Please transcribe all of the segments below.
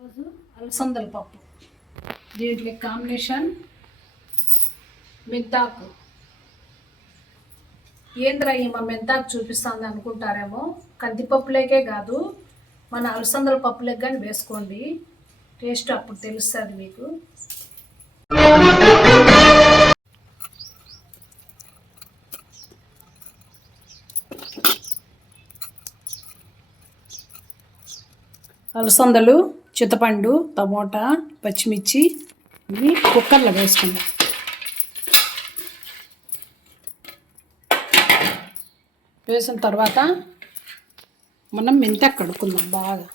రోజు అలసందల పప్పు. దీంట్లో కాంబినేషన్ మెంతాకు ఏంద్రా ఈమె మెంతాకు చూపిస్తుంది అనుకుంటారేమో? కందిపప్పులేకే కాదు మన అలసందల పప్పులకు కానీ వేసుకోండి. టేస్ట్ అప్పుడు తెలుస్తుంది మీకు. అలసందలు చింతపండు టమోటా పచ్చిమిర్చి ఇవి కుక్కర్లో వేసుకుందాం. వేసిన తర్వాత మనం మెంత కడుక్కుందాం బాగా.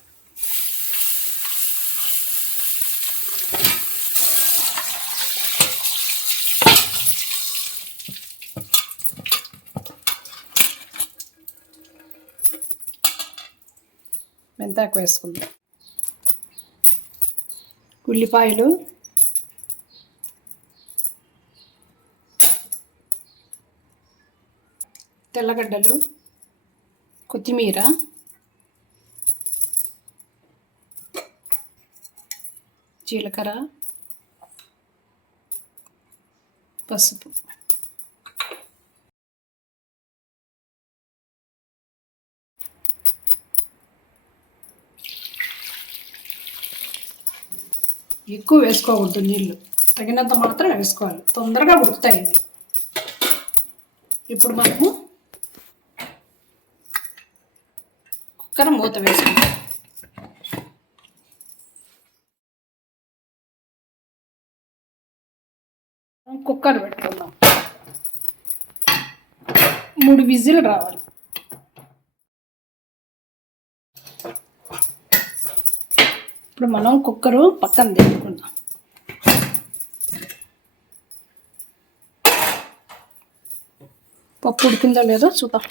మెంతాకు వేసుకుందాం. ఉల్లిపాయలు. తెల్లగడ్డలు. కొత్తిమీర. జీలకర్ర. పసుపు. ఎక్కువ వేసుకోకూడదు నీళ్ళు. తగినంత మాత్రం వేసుకోవాలి. తొందరగా ఉడుకుతాయి. ఇవి ఇప్పుడు మనము కుక్కర్ మూత వేసుకుందాం. కుక్కర్ పెట్టుకుందాం. మూడు విజిల్ రావాలి. ఇప్పుడు మనం కుక్కరు పక్కన తెచ్చుకుందాం. పప్పు ఉడికిందో లేదో చూద్దాం.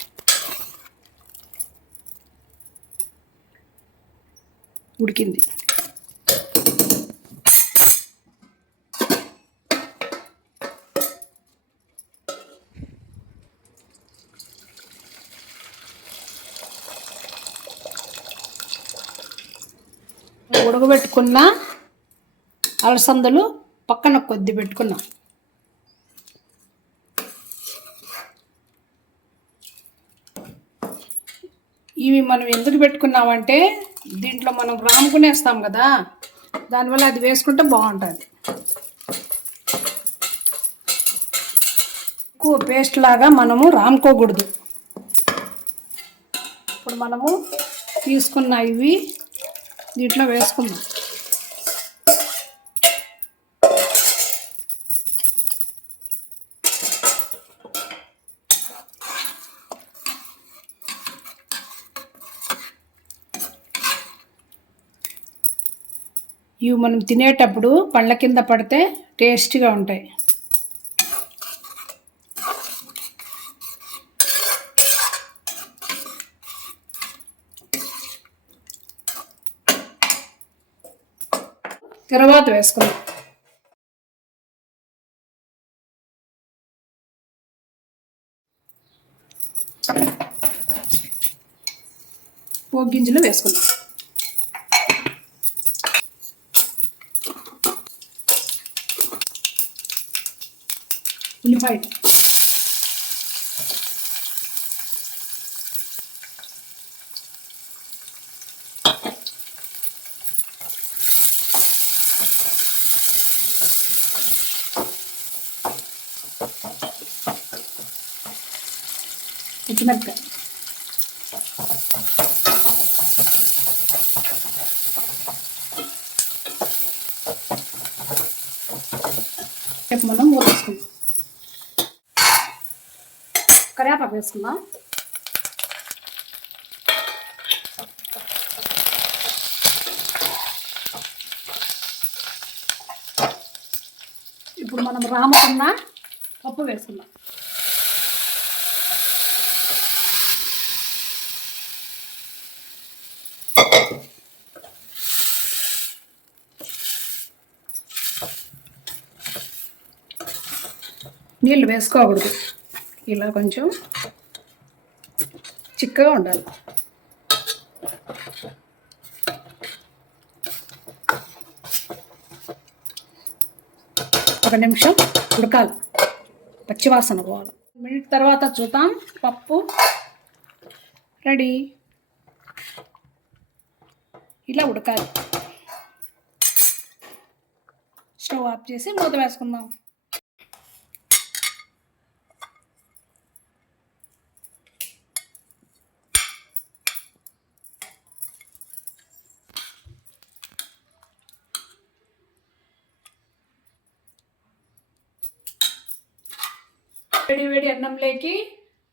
ఉడికింది. ఉడకబెట్టుకున్న అలసందలు పక్కన కొద్ది పెట్టుకున్నాం. ఇవి మనం ఎందుకు పెట్టుకున్నామంటే దీంట్లో మనం రాముకునేస్తాం కదా దానివల్ల అది వేసుకుంటే బాగుంటుంది. ఎక్కువ పేస్ట్ లాగా మనము రాముకోకూడదు. ఇప్పుడు మనము తీసుకున్న ఇవి దీంట్లో వేసుకుందాం. ఇవి మనం తినేటప్పుడు పళ్ళ కింద పడితే టేస్ట్గా ఉంటాయి. తర్వాత వేసుకుందాం. పోపు గింజలు వేసుకుందాం. ఉల్లిపాయ పచ్చిమిరపకాయ రేపు మనం మూత వేసుకుందాం. కరివేపాకు వేసుకుందాం. ఇప్పుడు మనం రామకున్న పప్పు వేసుకుందాం. నీళ్ళు వేసుకోకూడదు. ఇలా కొంచెం చిక్కగా ఉండాలి. ఒక నిమిషం ఉడకాలి. పచ్చివాసన పోవాలి. మినిట్ తర్వాత చూద్దాం పప్పు రెడీ. ఇలా ఉడకాలి. స్టవ్ ఆఫ్ చేసి మూత వేసుకుందాం. వేడి వేడి అన్నంలోకి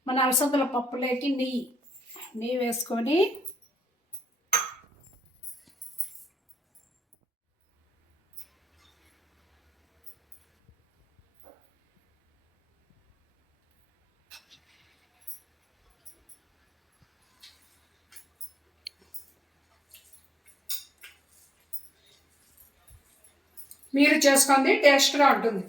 మన అలసందల పప్పులోకి నెయ్యి. నెయ్యి వేసుకొని మీరు చేసుకోండి టేస్ట్గా ఉంటుంది.